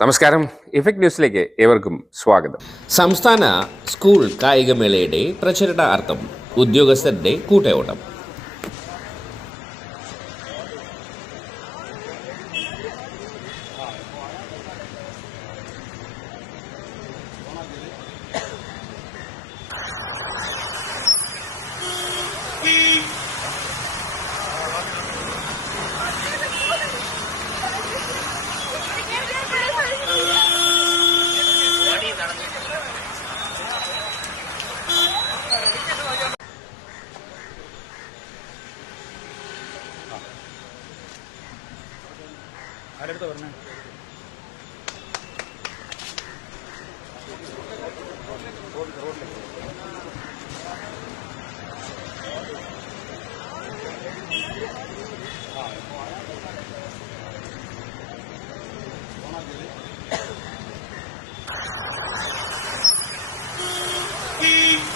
നമസ്കാരം. ഇഫക്ട് ന്യൂസിലേക്ക് ഏവർക്കും സ്വാഗതം. സംസ്ഥാന സ്കൂൾ കായികമേളയുടെ പ്രചരണാർത്ഥം ഉദ്യോഗസ്ഥരുടെ കൂട്ടയോട്ടം. அடுத்து வரணும் Beep.